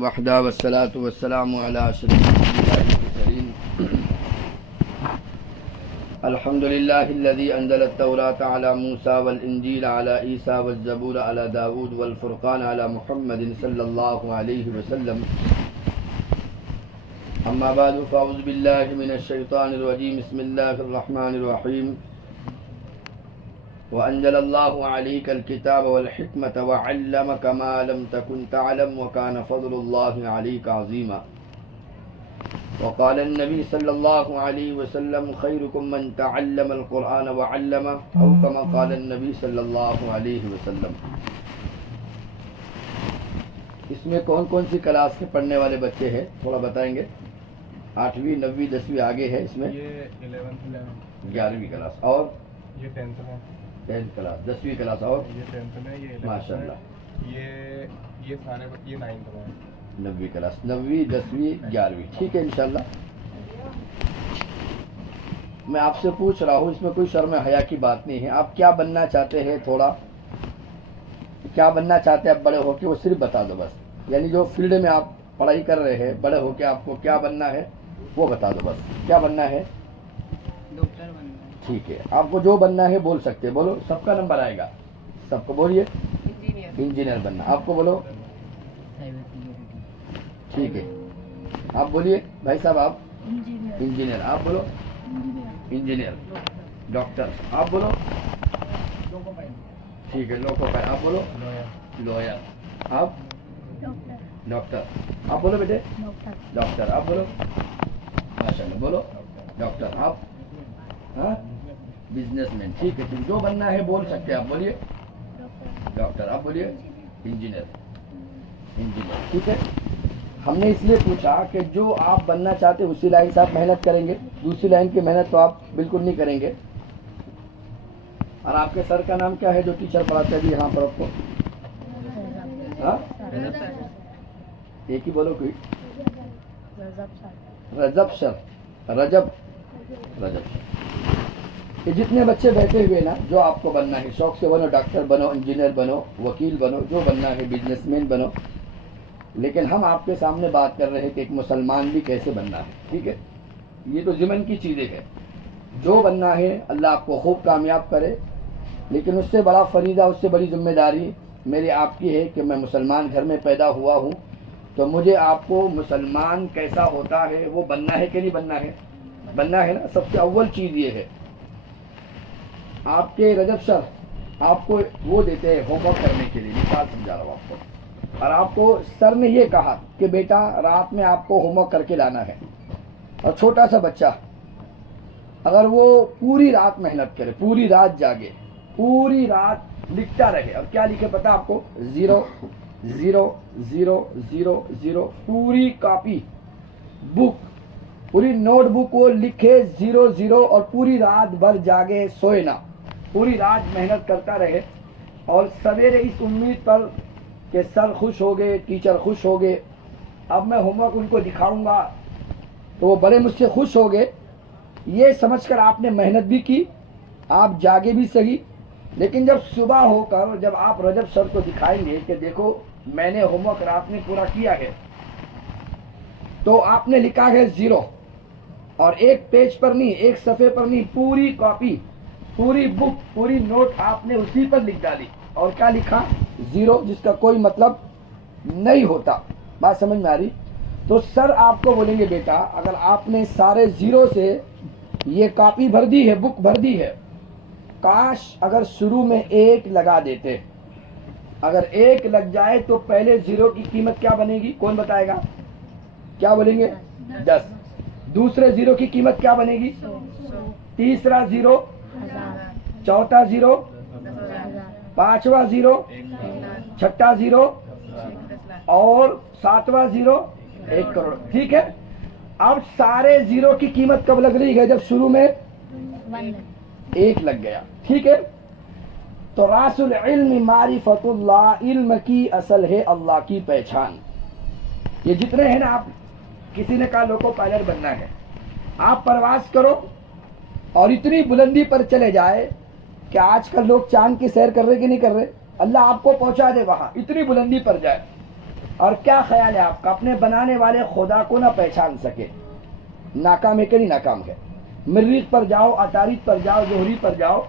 وحدہ والصلاة والسلام علی اشرف الانبیاء والمرسلین الحمد للہ الذی انزل التوراة علی موسیٰ والانجیل علی عیسیٰ والزبور علی داود والفرقان علی محمد صلی اللہ علیہ وسلم اما بعد فاعوذ باللہ من الشیطان الرجیم بسم اللہ الرحمن الرحیم وأنزل الله عليك الكتاب والحكمة وعلمك ما لم تكن تعلم وكان فضل الله عليك عظيما وقال النبي صلى الله عليه وسلم خيركم من تعلم القرآن وعلمه أو كما قال النبي صلى الله عليه وسلم. اس میں کون کون سی کلاس کے پڑھنے والے بچے ہیں تھوڑا بتائیں گے؟ 8ویں 9ویں 10ویں آگے ہے اس میں؟ یہ 11 11ویں کلاس اور یہ 10th میں 10th کلاس 10ویں کلاس اور یہ 10th میں یہ ماشاء اللہ یہ سارے یہ 9th میں 9ویں کلاس 9ویں 10ویں 11ویں ٹھیک ہے انشاءاللہ. میں آپ سے پوچھ رہا ہوں اس میں کوئی شرم حیا کی بات نہیں ہے. آپ کیا بننا چاہتے ہیں تھوڑا کیا بننا چاہتے ہیں آپ بڑے ہو کے وہ صرف بتا دو بس. یعنی جو فیلڈ میں آپ پڑھائی کر رہے ہیں بڑے ہو کے آپ کو کیا بننا ہے وہ بتا دو بس. کیا بننا ہے؟ ڈاکٹر بننا ہے. ٹھیک ہے آپ کو جو بننا ہے بول سکتے ہیں. بولو سب کا نمبر آئے گا. سب کو بولیے. انجینئر بننا. آپ کو بولو. ٹھیک ہے آپ بولیے بھائی صاحب. آپ انجینئر. آپ بولو انجینئر. ڈاکٹر. آپ بولو. ٹھیک ہے لوکو پائلٹ. آپ بولو لوئر. آپ ڈاکٹر. آپ بولو بیٹے ڈاکٹر. آپ بولو ماشاء اللہ بولو ڈاکٹر. آپ ہاں بزنس مین. ٹھیک ہے تم جو بننا ہے بول سکتے ہیں آپ. بولیے ڈاکٹر. آپ بولیے انجینئر. انجینئر ٹھیک ہے. ہم نے اس لیے پوچھا کہ جو آپ بننا چاہتے اسی لائن سے آپ محنت کریں گے. دوسری لائن کی محنت تو آپ بالکل نہیں کریں گے. اور آپ کے سر کا نام کیا ہے جو ٹیچر پڑھاتے ہیں یہاں پر آپ کو؟ ہاں ایک ہی بولو کوئی. رجب سر. رجب یہ جتنے بچے بیٹھے ہوئے نا جو آپ کو بننا ہے شوق سے بنو. ڈاکٹر بنو, انجینئر بنو, وکیل بنو, جو بننا ہے بزنس مین بنو. لیکن ہم آپ کے سامنے بات کر رہے ہیں کہ ایک مسلمان بھی کیسے بننا ہے. ٹھیک ہے یہ تو ضمن کی چیزیں ہیں. جو بننا ہے اللہ آپ کو خوب کامیاب کرے. لیکن اس سے بڑا فریضہ اس سے بڑی ذمہ داری میری آپ کی ہے کہ میں مسلمان گھر میں پیدا ہوا ہوں تو مجھے آپ کو مسلمان کیسا ہوتا ہے وہ بننا ہے کہ نہیں بننا ہے؟ بننا ہے نا. سب سے اول چیز یہ ہے آپ کے رجب سر آپ کو وہ دیتے ہیں ہوم ورک کرنے کے لیے. مثال سمجھا رہا ہوں آپ کو. اور آپ کو سر نے یہ کہا کہ بیٹا رات میں آپ کو ہوم ورک کر کے لانا ہے. اور چھوٹا سا بچہ اگر وہ پوری رات محنت کرے, پوری رات جاگے, پوری رات لکھتا رہے. اب کیا لکھے پتا آپ کو؟ 0 0 0 0 0 پوری کاپی بک پوری نوٹ بک وہ لکھے 0 0 اور پوری رات بھر جاگے سوئے نہ, پوری رات محنت کرتا رہے. اور سویرے اس امید پر کہ سر خوش ہو گئے, ٹیچر خوش ہو گئے, اب میں ہوم ورک ان کو دکھاؤں گا تو وہ بڑے مجھ سے خوش ہو گئے. یہ سمجھ کر آپ نے محنت بھی کی, آپ جاگے بھی صحیح. لیکن جب صبح ہو کر جب آپ رجب سر کو دکھائیں گے کہ دیکھو میں نے ہوم ورک رات میں پورا کیا ہے تو آپ نے لکھا ہے 0 اور ایک پیج پر نہیں, ایک صفحے پر نہیں, پوری کاپی, پوری بک, پوری نوٹ آپ نے اسی پر لکھ ڈالی. اور کیا لکھا؟ 0 جس کا کوئی مطلب نہیں ہوتا. بات سمجھ میں آ رہی؟ تو سر آپ کو بولیں گے بیٹا اگر آپ نے سارے 0 سے یہ کاپی بھر دی ہے, بک بھر دی ہے, کاش اگر شروع میں 1 لگا دیتے. اگر 1 لگ جائے تو پہلے 0 کی قیمت کیا بنے گی؟ کون بتائے گا؟ کیا بولیں گے؟ 10. دوسرے 0 کی قیمت کیا بنے گی؟ 3را 0, چوتھا 0, 5واں 0, 6واں 0 اور 7واں 0, 1 کروڑ. ٹھیک ہے. اب سارے 0 کی قیمت کب لگ رہی ہے؟ جب شروع میں 1 لگ گیا. ٹھیک ہے. تو راس العلم معرفت اللہ, علم کی اصل ہے اللہ کی پہچان. یہ جتنے ہیں نا, آپ کسی نے کہا لوکو پائلٹ بننا ہے, آپ پرواز کرو اور اتنی بلندی پر چلے جائے کہ آج کل لوگ چاند کی سیر کر رہے کہ نہیں کر رہے, اللہ آپ کو پہنچا دے وہاں, اتنی بلندی پر جائے. اور کیا خیال ہے آپ کا اپنے بنانے والے خدا کو نہ پہچان سکے؟ ناکام ہے کہ نہیں ناکام ہے؟ مریخ پر جاؤ، عطارد پر جاؤ، زہری پر جاؤ،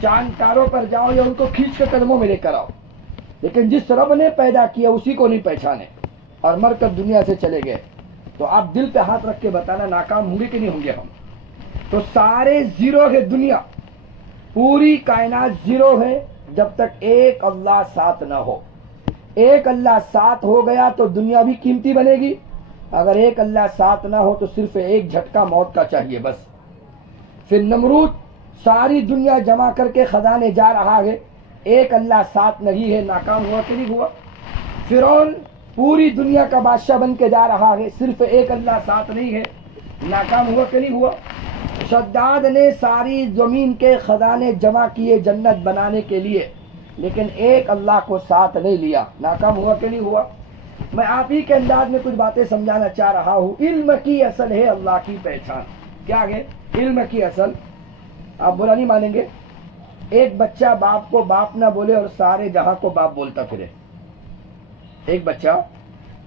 چاند تاروں پر جاؤ یا ان کو کھینچ کے قدموں میں لے کر آؤ، لیکن جس رب نے پیدا کیا اسی کو نہیں پہچانے اور مر کر دنیا سے چلے گئے، تو آپ دل پہ ہاتھ رکھ کے بتانا ناکام ہوں گے کہ نہیں ہوں گے ہم؟ تو سارے زیرو ہے، دنیا پوری کائنات زیرو ہے جب تک ایک اللہ ساتھ نہ ہو۔ ایک اللہ ساتھ ہو گیا تو دنیا بھی قیمتی بنے گی، اگر ایک اللہ ساتھ نہ ہو تو صرف ایک جھٹکا موت کا چاہیے بس۔ پھر نمرود ساری دنیا جمع کر کے خزانے جا رہا ہے، ایک اللہ ساتھ نہیں ہے، ناکام ہوا کہ نہیں ہوا؟ فرعون پوری دنیا کا بادشاہ بن کے جا رہا ہے، صرف ایک اللہ ساتھ نہیں ہے، ناکام ہوا کہ نہیں ہوا؟ شداد نے ساری زمین کے خزانے جمع کیے جنت بنانے کے لیے، لیکن ایک اللہ کو ساتھ نہیں لیا، ناکام ہوا کہ نہیں ہوا؟ میں آپ ہی کے انداز میں کچھ باتیں سمجھانا چاہ رہا ہوں۔ علم کی اصل ہے اللہ کی پہچان۔ کیا ہے علم کی اصل؟ آپ برا نہیں مانیں گے، ایک بچہ باپ کو باپ نہ بولے اور سارے جہاں کو باپ بولتا پھرے۔ ایک بچہ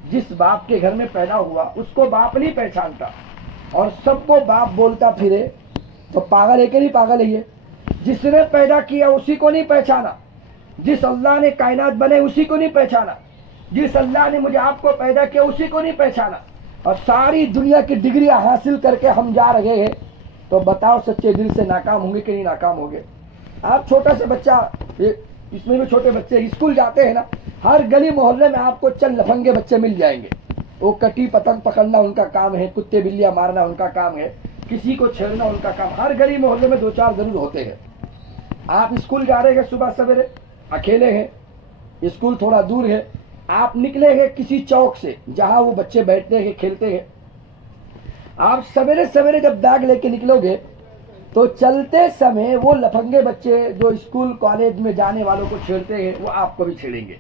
جس باپ کے گھر میں پیدا ہوا اس کو باپ نہیں پہچانتا اور سب کو باپ بولتا پھرے، تو پاگل ہے کہ نہیں پاگل ہے یہ؟ جس نے پیدا کیا اسی کو نہیں پہچانا، جس اللہ نے کائنات بنے اسی کو نہیں پہچانا، جس اللہ نے مجھے آپ کو پیدا کیا اسی کو نہیں پہچانا، اور ساری دنیا کی ڈگریاں حاصل کر کے ہم جا رہے ہیں، تو بتاؤ سچے دل سے ناکام ہوں گے کہ نہیں ناکام ہوں گے؟ آپ چھوٹا سا بچہ، اس میں بھی چھوٹے بچے اسکول جاتے ہیں نا، ہر گلی محلے میں آپ کو چند لفنگے بچے مل جائیں گے، وہ کٹی پتنگ پکڑنا ان کا کام ہے، کتے بلیاں مارنا ان کا کام ہے، کسی کو چھیڑنا ان کا کام، ہر گلی محلے میں دو چار ضرور ہوتے ہیں۔ آپ اسکول جا رہے ہیں صبح سویرے، اکیلے ہیں، اسکول تھوڑا دور ہے، آپ نکلے گے کسی چوک سے جہاں وہ بچے بیٹھتے ہیں کھیلتے ہیں، آپ سویرے سویرے جب بیگ لے کے نکلو گے تو چلتے سمے وہ لفنگے بچے جو اسکول کالج میں جانے والوں کو چھیڑتے ہیں وہ آپ کو بھی چھیڑیں گے،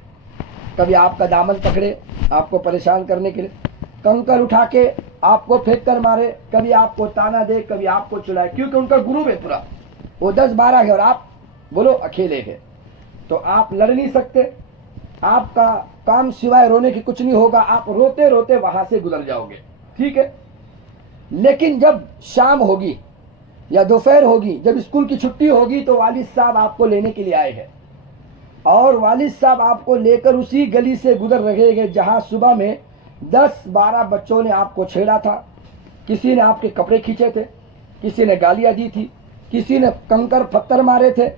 کبھی آپ کا دامن پکڑے آپ کو پریشان کرنے کے لیے، کنکر اٹھا کے آپ کو پھینک کر مارے، کبھی آپ کو تانا دے، کبھی آپ کو چڑھائے، کیونکہ ان کا گروپ ہے پورا، وہ 10-12 ہے اور آپ بولو اکیلے ہیں، تو آپ لڑ نہیں سکتے، آپ کا کام سوائے رونے کی کچھ نہیں ہوگا، آپ روتے روتے وہاں سے گزر جاؤ گے، ٹھیک ہے؟ لیکن جب شام ہوگی یا دوپہر ہوگی، جب اسکول کی چھٹی ہوگی تو والد صاحب آپ کو لینے کے لیے آئے ہیں، اور والد صاحب آپ کو لے کر اسی گلی سے گزر رہے ہیں جہاں صبح میں 10-12 بچوں نے آپ کو چھیڑا تھا، کسی نے آپ کے کپڑے کھینچے تھے، کسی نے گالیاں دی تھی، کسی نے کنکر پتھر مارے تھے،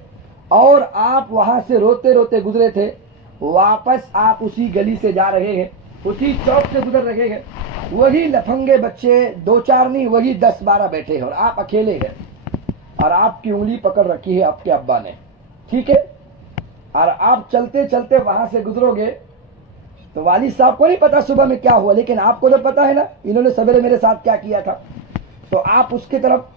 اور آپ وہاں سے روتے روتے گزرے تھے، واپس آپ اسی گلی سے جا رہے ہیں، اسی چوک سے گزر رہے ہیں، وہی لفنگے بچے 2-4 نہیں، وہی 10-12 بیٹھے ہیں اور آپ اکیلے ہیں، اور آپ کی انگلی پکڑ رکھی ہے آپ کے ابا نے، ٹھیک ہے؟ اور آپ چلتے چلتے وہاں سے گزرو گے تو والد صاحب کو نہیں پتا صبح میں کیا ہوا، لیکن آپ کو تو پتا ہے نا انہوں نے سویرے میرے ساتھ کیا کیا تھا، تو آپ اس کی طرف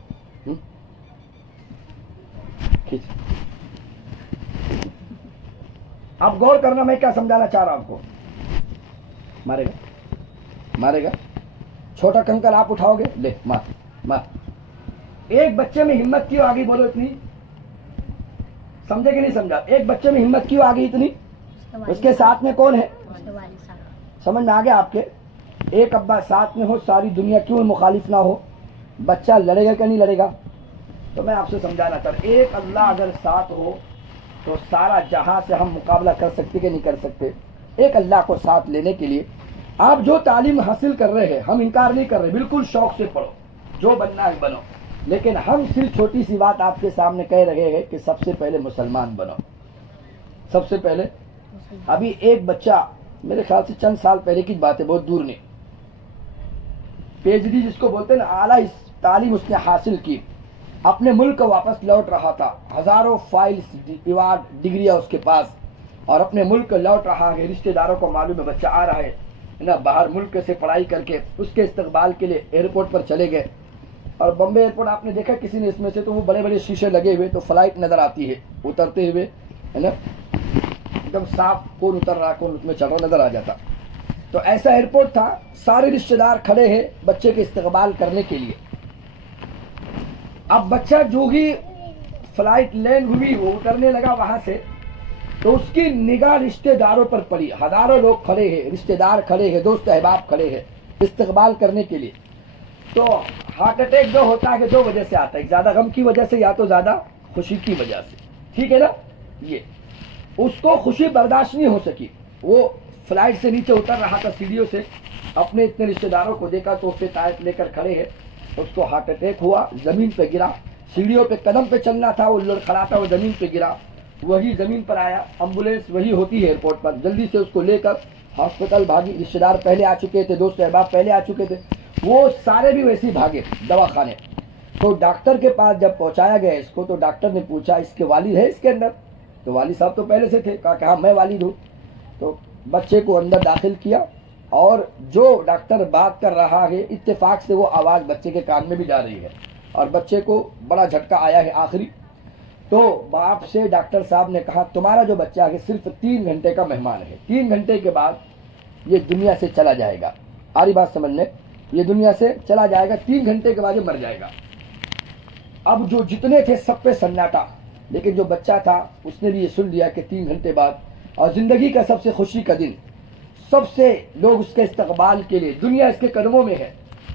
اب غور کرنا میں کیا سمجھانا چاہ رہا ہوں آپ کو۔ مارے گا چھوٹا کنکر آپ اٹھاؤ گے، لے مار۔ ایک بچے میں ہمت کیوں آ گئی بولو اتنی؟ سمجھے کہ نہیں سمجھا؟ ایک بچے میں ہمت کیوں آ گئی اتنی؟ اس کے ساتھ میں کون ہے؟ سمجھ میں آ گیا آپ کے؟ ایک ابا ساتھ میں ہو، ساری دنیا کیوں مخالف نہ ہو؟ بچہ لڑے گا کہ نہیں لڑے گا؟ تو میں آپ سے سمجھانا چاہ رہا، ایک اللہ اگر ساتھ ہو تو سارا جہاں سے ہم مقابلہ کر سکتے کہ نہیں کر سکتے؟ ایک اللہ کو ساتھ لینے کے لیے آپ جو تعلیم حاصل کر رہے ہیں، ہم انکار نہیں کر رہے، بالکل شوق سے پڑھو، جو بننا ہے بنو، لیکن ہم صرف چھوٹی سی بات آپ کے سامنے کہہ رہے ہیں کہ سب سے پہلے مسلمان بنو، سب سے پہلے۔ ابھی ایک بچہ، میرے خیال سے چند سال پہلے کی بات ہے، بہت دور نہیں، پی ایچ ڈی جس کو بولتے ہیں نا، اعلیٰ تعلیم اس نے حاصل کی، اپنے ملک واپس لوٹ رہا تھا، ہزاروں فائلز ایوارڈ ڈگریاں اس کے پاس، اور اپنے ملک لوٹ رہا ہے، رشتہ داروں کو معلوم ہے بچہ آ رہا ہے نا، باہر ملک سے پڑھائی کر کے اس کے استقبال کے لیے ایئرپورٹ پر چلے گئے، اور بمبے ایئرپورٹ آپ نے دیکھا کسی نے اس میں سے، تو وہ بڑے بڑے شیشے لگے ہوئے، تو فلائٹ نظر آتی ہے اترتے ہوئے، ہے نا، ایک دم صاف، کون اتر رہا کون اس میں چڑھ رہا نظر آ جاتا۔ تو ایسا ایئرپورٹ تھا، سارے رشتہ دار کھڑے ہیں بچے کے استقبال کرنے کے لیے۔ اب بچہ جو ہی فلائٹ لینڈ ہوئی، وہ اترنے لگا وہاں سے، تو اس کی نگاہ رشتہ داروں پر پڑی. ہزاروں لوگ کھڑے ہیں, رشتہ دار کھڑے ہیں, دوست احباب کھڑے ہیں استقبال کرنے کے لیے. تو ہارٹ اٹیک جو ہوتا ہے دو وجہ سے آتا ہے, ایک زیادہ غم کی وجہ سے یا تو زیادہ خوشی کی وجہ سے. ٹھیک ہے نا. یہ اس کو خوشی برداشت نہیں ہو سکی, وہ فلائٹ سے نیچے اتر رہا تھا سیڑھیوں سے, اپنے اتنے رشتہ داروں کو دیکھا تو پہ تائپ لے کر کھڑے ہیں, اس کو ہارٹ اٹیک ہوا, زمین پہ گرا. سیڑھیوں پہ قدم پہ چلنا تھا, وہ لڑکھڑا تھا, وہ زمین پہ گرا, وہی زمین پر آیا. ایمبولینس وہی ہوتی ہے ایئرپورٹ پر, جلدی سے اس کو لے کر ہاسپٹل بھاگی. رشتہ دار پہلے آ چکے تھے, دوست احباب پہلے آ چکے تھے, وہ سارے بھی ویسے ہی بھاگے دواخانے. تو ڈاکٹر کے پاس جب پہنچایا گیا اس کو, تو ڈاکٹر نے پوچھا اس کے والد ہے اس کے اندر؟ تو والد صاحب تو پہلے سے تھے. کہا کہ ہاں میں والد ہوں. تو بچے کو اندر داخل کیا, اور جو ڈاکٹر بات کر رہا ہے اتفاق سے وہ آواز بچے کے کان میں بھی جا رہی ہے, اور بچے کو بڑا جھٹکا آیا ہے آخری. تو باپ سے ڈاکٹر صاحب نے کہا تمہارا جو بچہ ہے صرف 3 گھنٹے کا مہمان ہے, 3 گھنٹے کے بعد یہ دنیا سے چلا جائے گا. آ رہی بات سمجھنے؟ یہ دنیا سے چلا جائے گا, 3 گھنٹے کے بعد یہ مر جائے گا. اب جو جتنے تھے سب پہ سناٹا, لیکن جو بچہ تھا اس نے بھی یہ سن لیا کہ 3 گھنٹے بعد, اور زندگی کا سب سے خوشی کا دن, سب سے لوگ اس کے استقبال کے لیے, دنیا اس کے قدموں میں ہے,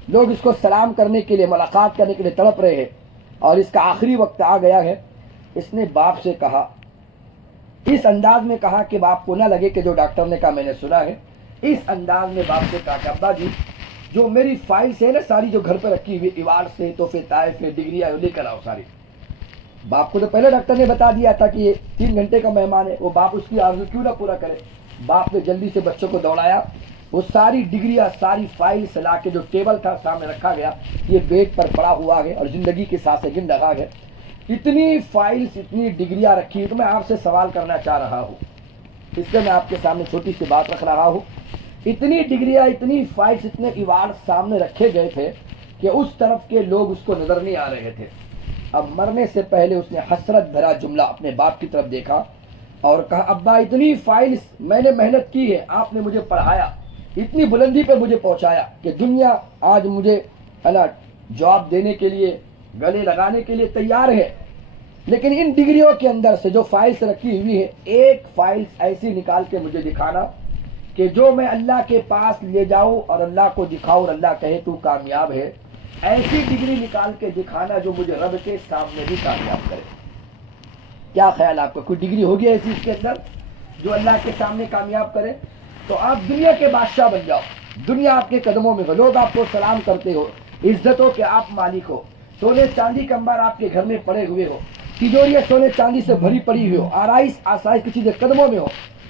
لوگ اس کو سلام کرنے کے لیے, ملاقات کرنے کے لیے تڑپ رہے ہیں, اور اس کا آخری وقت آ گیا ہے. اس نے باپ سے کہا, اس انداز میں کہا کہ باپ کو نہ لگے کہ جو ڈاکٹر نے کہا میں نے سنا ہے, اس انداز میں باپ سے کہا کہ ابا جی جو میری فائلس ہے نا ساری جو گھر پہ رکھی ہوئی, ایوارڈ سے تحفے طائف سے ڈگریاں لے کر آؤ ساری. باپ کو تو پہلے ڈاکٹر نے بتا دیا تھا کہ یہ 3 گھنٹے کا مہمان ہے, وہ باپ اس کی آرزو کیوں نہ پورا کرے. باپ نے جلدی سے بچوں کو دوڑایا, وہ ساری ڈگریاں ساری فائلس لا کے جو ٹیبل تھا سامنے رکھا گیا, یہ بیڈ پر پڑا ہوا ہے اور زندگی کے ساتھ گن رہا ہے. اتنی فائلس اتنی ڈگریاں رکھی ہیں. تو میں آپ سے سوال کرنا چاہ رہا ہوں, اس لیے میں آپ کے سامنے چھوٹی سی بات رکھ رہا ہوں. اتنی ڈگریاں اتنی فائلس اتنے ایوارڈ سامنے رکھے گئے تھے کہ اس طرف کے لوگ اس کو نظر نہیں آ رہے تھے. اب مرنے سے پہلے اس نے حسرت بھرا جملہ اپنے باپ کی طرف دیکھا اور کہا ابا اتنی فائلس میں نے محنت کی ہے, آپ نے مجھے پڑھایا, اتنی بلندی پہ مجھے پہنچایا کہ دنیا آج مجھے ہے نا جواب دینے کے لیے, گلے لگانے کے لیے تیار ہے, لیکن ان ڈگریوں کے اندر سے جو فائلس رکھی ہوئی ہے, ایک فائلس ایسی نکال کے مجھے دکھانا کہ جو میں اللہ کے پاس لے جاؤں اور اللہ کو دکھاؤں اور اللہ کہے تو کامیاب ہے. ایسی ڈگری نکال کے دکھانا جو مجھے رب کے سامنے بھی کامیاب کرے. کیا خیال آپ کا, کوئی ڈگری ہوگی ایسی اس کے اندر جو اللہ کے سامنے کامیاب کرے؟ تو آپ دنیا کے بادشاہ بن جاؤ, دنیا آپ کے قدموں میں ہو, لوگ آپ کو سلام کرتے ہو, عزتوں کے آپ مالک ہو, سونے چاندی کا انبار آپ کے گھر میں پڑے ہوئے ہو, تجوریاں سونے چاندی سے بھری پڑی ہوئی ہو, آسائش کی چیزیں قدموں میں ہو,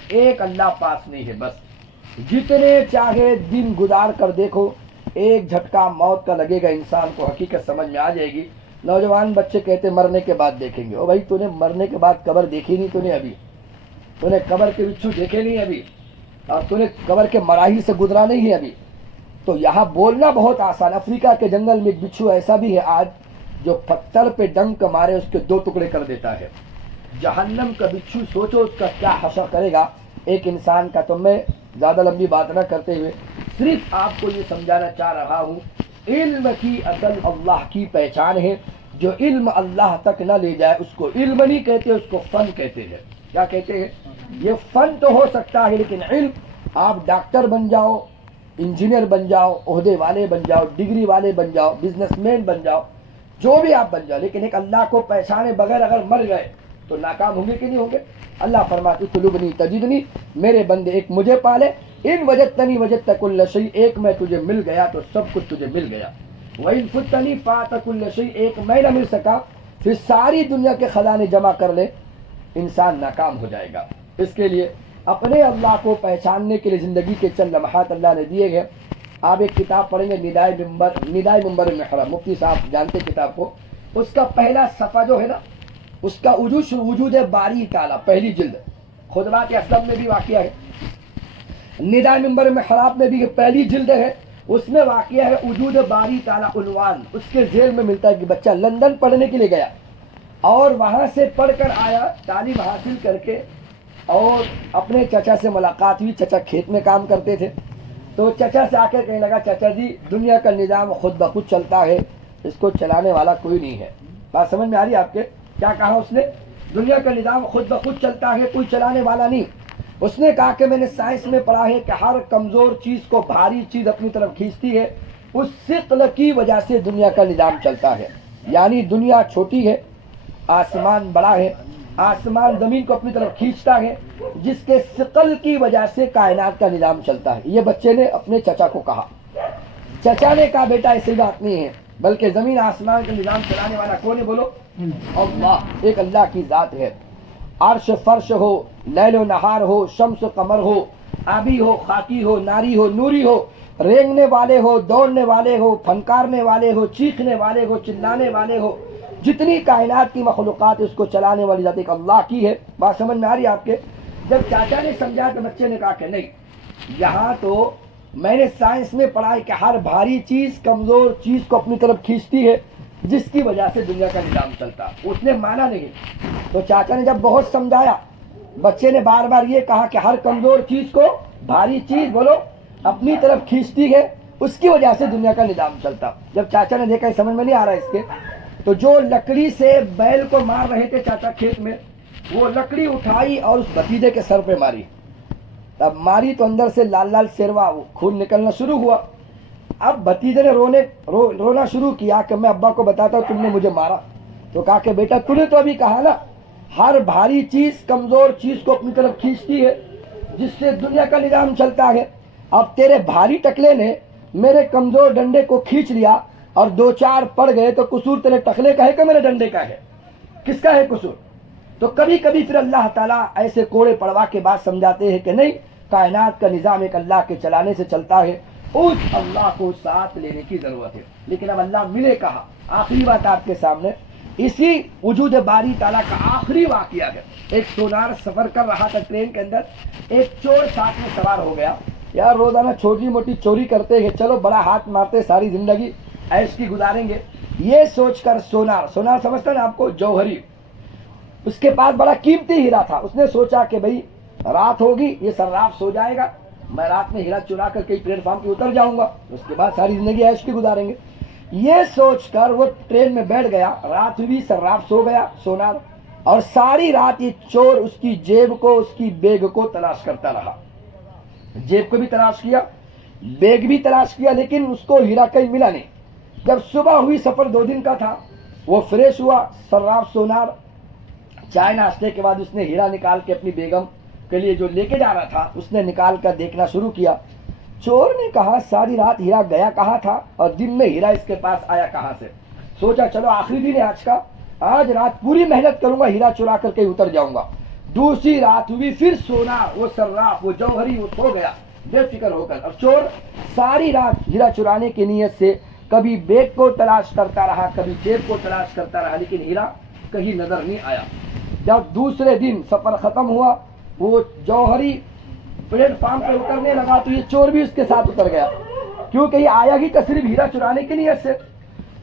ایک اللہ پاس نہیں ہے. بس جتنے چاہے دن گزار کر دیکھو, ایک جھٹکا موت کا لگے گا, انسان کو حقیقت سمجھ میں آ جائے گی. نوجوان بچے کہتے مرنے کے بعد دیکھیں گے. او بھائی تو نے مرنے کے بعد قبر دیکھی نہیں, تو نے قبر کے بچھو دیکھے نہیں ابھی, اور تو نے قبر کے مراحل سے گزرا نہیں ہے ابھی. تو یہاں بولنا بہت آسان. افریقہ کے جنگل میں ایک بچھو ایسا بھی ہے آج جو پتھر پہ ڈنک مارے اس کے 2 ٹکڑے کر دیتا ہے. جہنم کا بچھو سوچو اس کا کیا حشر کرے گا ایک انسان کا. تو میں زیادہ لمبی بات نہ کرتے ہوئے صرف آپ کو یہ سمجھانا چاہ رہا ہوں, علم کی اصل اللہ کی پہچان ہے. جو علم اللہ تک نہ لے جائے اس کو علم نہیں کہتے, اس کو فن کہتے ہیں. کیا کہتے ہیں؟ یہ فن تو ہو سکتا ہے, لیکن علم, آپ ڈاکٹر بن جاؤ, انجینئر بن جاؤ, عہدے والے بن جاؤ, ڈگری والے بن جاؤ, بزنس مین بن جاؤ, جو بھی آپ بن جاؤ, لیکن ایک اللہ کو پہچانے بغیر اگر مر گئے تو ناکام ہوں گے کہ نہیں ہوں گے؟ اللہ فرماتے طلبنی تجدنی, میرے بندے ایک مجھے پالے, ان وجدتنی وجدت کل شیء, ایک میں تجھے مل گیا تو سب کچھ تجھے مل گیا. وَإِن فُتَّنِي فَاتَ كُلَّ شَيْءٍ, ایک میں نہ مل سکا پھر ساری دنیا کے خزانے جمع کر لے, انسان ناکام ہو جائے گا. اس کے لیے اپنے اللہ کو پہچاننے کے لیے زندگی کے چند لمحات اللہ نے دیے گئے. آپ ایک کتاب پڑھیں گے ندائے منبر محرم, مفتی صاحب جانتے کتاب کو, اس کا پہلا صفحہ جو ہے نا اس کا وجود باری تعالیٰ, پہلی جلد, خطبات اسلم میں بھی واقعہ ہے, ندائے منبر محراب میں بھی پہلی جلد ہے, اس میں واقعہ ہے وجود باری تعالیٰ عنوان. اس کے ذیل میں ملتا ہے کہ بچہ لندن پڑھنے کے لیے گیا اور وہاں سے پڑھ کر آیا تعلیم حاصل کر کے, اور اپنے چچا سے ملاقات ہوئی. چچا کھیت میں کام کرتے تھے, تو چچا سے آ کر کہنے لگا چچا جی دنیا کا نظام خود بخود چلتا ہے, اس کو چلانے والا کوئی نہیں ہے. بات سمجھ میں آ رہی ہے آپ کے؟ کیا کہا اس نے؟ دنیا کا نظام خود بخود چلتا ہے, کوئی چلانے والا نہیں. اس نے کہا کہ میں نے سائنس میں پڑھا ہے کہ ہر کمزور چیز کو بھاری چیز اپنی طرف کھینچتی ہے, اس ثقل کی وجہ سے دنیا کا نظام چلتا ہے. یعنی دنیا چھوٹی ہے, آسمان بڑا ہے, آسمان زمین کو اپنی طرف کھینچتا ہے, جس کے ثقل کی وجہ سے کائنات کا نظام چلتا ہے. یہ بچے نے اپنے چچا کو کہا. چچا نے کہا بیٹا ایسی بات نہیں ہے, بلکہ زمین آسمان کا نظام چلانے والا کون ہے بولو؟ اللہ. ایک اللہ کی ذات ہے. عرش فرش ہو, لیل و نہار ہو, شمس و قمر ہو, آبی ہو, خاکی ہو, ناری ہو, نوری ہو, رینگنے والے ہو, دوڑنے والے ہو, پھنکارنے والے ہو, چیخنے والے ہو, چلانے والے ہو, جتنی کائنات کی مخلوقات اس کو چلانے والی ذات ایک اللہ کی ہے. بات سمجھ میں آ رہی ہے آپ کے؟ جب چاچا نے سمجھا تو بچے نے کہا کہ نہیں, یہاں تو میں نے سائنس میں پڑھا ہے کہ ہر بھاری چیز کمزور چیز کو اپنی طرف کھینچتی ہے, جس کی وجہ سے دنیا کا نظام چلتا. اس نے مانا نہیں. تو چاچا نے جب بہت سمجھایا, بچے نے بار بار یہ کہا کہ ہر کمزور چیز کو بھاری چیز بولو اپنی طرف کھینچتی ہے, اس کی وجہ سے دنیا کا نظام چلتا. جب چاچا نے دیکھا سمجھ میں نہیں آ رہا اس کے, تو جو لکڑی سے بیل کو مار رہے تھے چاچا کھیت میں, وہ لکڑی اٹھائی اور اس بھتیجے کے سر پہ ماری. اب ماری تو اندر سے لال لال سیروا خون نکلنا شروع ہوا. اب بھتیجے نے رونا شروع کیا کہ میں ابا کو بتاتا ہوں تم نے مجھے مارا. تو کہا کہ بیٹا تو نے تو ابھی کہا نا ہر بھاری چیز کمزور چیز کو اپنی طرف کھینچتی ہے, جس سے دنیا کا نظام چلتا ہے. اب تیرے بھاری ٹکلے نے میرے کمزور ڈنڈے کو کھینچ لیا اور دو چار پڑ گئے, تو قصور تیرے ٹکلے کا ہے کہ میرے ڈنڈے کا ہے؟ کس کا ہے قصور؟ تو کبھی کبھی پھر اللہ تعالیٰ ایسے کوڑے پڑوا کے بعد سمجھاتے ہیں کہ نہیں, کائنات کا نظام ایک اللہ کے چلانے سے چلتا ہے, اس اللہ کو ساتھ لینے کی ضرورت ہے. لیکن اب اللہ ملے کہا. آخری بات آپ کے سامنے, اسی وجود باری تعالیٰ کا آخری واقعہ ہے. ایک سونار سفر کر رہا تھا ٹرین کے اندر, ایک چور ساتھ میں سوار ہو گیا. یار روزانہ چھوٹی موٹی چوری کرتے ہیں, چلو بڑا ہاتھ مارتے, ساری زندگی عیش کی گزاریں گے, یہ سوچ کر سونار سمجھتا نا آپ کو, جوہری, اس کے پاس بڑا قیمتی ہیرا تھا. اس نے سوچا کہ بھئی رات ہوگی, یہ صراف سو جائے گا, میں رات میں ہیرا چرا کر کئی پلیٹ فارم پہ اتر جاؤں گا, اس کے بعد ساری زندگی عیش کی گزاریں گے. یہ سوچ کر وہ ٹرین میں بیٹھ گیا. رات ہوئی, صراف سو گیا سونار, اور ساری رات یہ چور اس کی جیب کو, اس کی بیگ کو تلاش کرتا رہا. جیب کو بھی تلاش کیا, بیگ بھی تلاش کیا, لیکن اس کو ہیرا کہیں ملا نہیں. جب صبح ہوئی, سفر 2 دن کا تھا, وہ فریش ہوا صراف سونار. چائے ناشتے کے بعد اس نے ہیرا نکال کے اپنی بیگم کے لیے جو لے کے جا رہا تھا, اس نے نکال کر دیکھنا شروع کیا. چور نے کہا ساری رات ہیرا گیا کہاں تھا, اور دن میں ہیرا اس کے پاس آیا کہاں سے. سوچا چلو آخری دن ہے آج کا, آج رات پوری محنت کروں گا, ہیرا چرا کر کے اتر جاؤں گا. دوسری رات ہوئی, پھر سونا, وہ صراف, وہ جوہری, وہ سو گیا بے فکر ہو کر. اور چور ساری رات ہیرا چرانے کی نیت سے کبھی بیگ کو تلاش کرتا رہا, کبھی جیب کو تلاش کرتا رہا, لیکن ہیرا کہیں نظر نہیں آیا. جب دوسرے دن سفر ختم ہوا, وہ جوہری پلیٹ فارم پہ اترنے لگا, تو یہ چور بھی اس کے ساتھ اتر گیا, کیونکہ یہ آیا ہی صرف ہیرا چرانے کی نیت سے.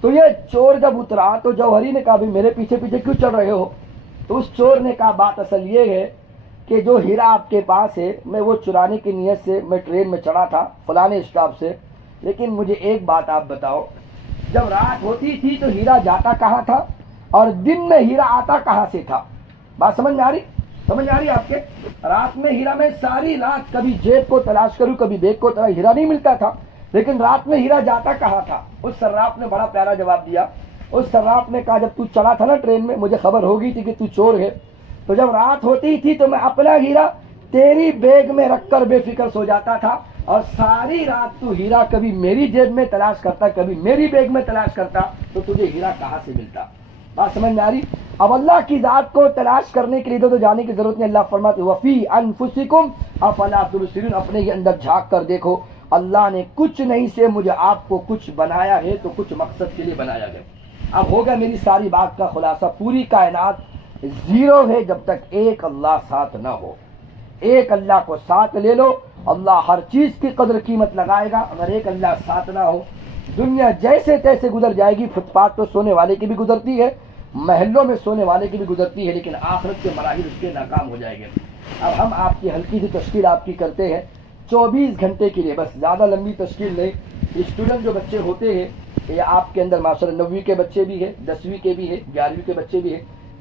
تو یہ چور جب اترا تو جوہری نے کہا بھی میرے پیچھے پیچھے کیوں چل رہے ہو؟ تو اس چور نے کہا بات اصل یہ ہے کہ جو ہیرا آپ کے پاس ہے, میں وہ چرانے کی نیت سے میں ٹرین میں چڑھا تھا فلانے اسٹاپ سے, لیکن مجھے ایک بات آپ بتاؤ, جب رات ہوتی تھی تو ہیرا جاتا کہاں تھا, اور دن میں ہیرا آتا کہاں سے تھا؟ بات سمجھ میں آ رہی آپ کے؟ رات میں ہیرا, میں ساری رات کبھی جیب کو تلاش کروں, کبھی بیگ کو تلاش, ہیرا نہیں ملتا تھا. لیکن رات میں ہیرا جاتا کہاں تھا؟ اس صراف نے بڑا پیارا جواب دیا. اس صراف نے کہا جب تو چڑھا تھا نا ٹرین میں, مجھے خبر ہو گئی تھی کہ تو چور ہے, تو جب رات ہوتی تھی تو میں اپنا ہیرا تیری بیگ میں رکھ کر بے فکر سو جاتا تھا, اور ساری رات تو ہیرا کبھی میری جیب میں تلاش کرتا, کبھی میری بیگ میں تلاش کرتا, تو تجھے ہیرا کہاں سے ملتا؟ بات سمجھ میں آ رہی؟ اب اللہ کی ذات کو تلاش کرنے کے لیے تو جانے کی ضرورت نہیں. اللہ فرماتے وفی انفسکم افلا تبصرون, اپنے ہی اندر جھانک کر دیکھو, اللہ نے کچھ نہیں سے مجھے آپ کو کچھ بنایا ہے, تو کچھ مقصد کے لیے بنایا گیا. اب ہوگا میری ساری بات کا خلاصہ, پوری کائنات زیرو ہے جب تک ایک اللہ ساتھ نہ ہو. ایک اللہ کو ساتھ لے لو, اللہ ہر چیز کی قدر قیمت لگائے گا. اگر ایک اللہ ساتھ نہ ہو, دنیا جیسے تیسے گزر جائے گی. فٹ پاتھ تو سونے والے کی بھی گزرتی ہے, محلوں میں سونے والے کی بھی گزرتی ہے, لیکن آخرت کے مراحل اس کے ناکام ہو جائے گے. اب ہم آپ کی ہلکی سی تشکیل آپ کی کرتے ہیں 24 گھنٹے کے لیے, بس زیادہ لمبی تشکیل نہیں. اسٹوڈنٹ جو بچے ہوتے ہیں, یہ آپ کے اندر ماشاءاللہ 9ویں کے بچے بھی ہیں, 10ویں کے بھی ہیں, 11ویں کے بچے بھی ہیں,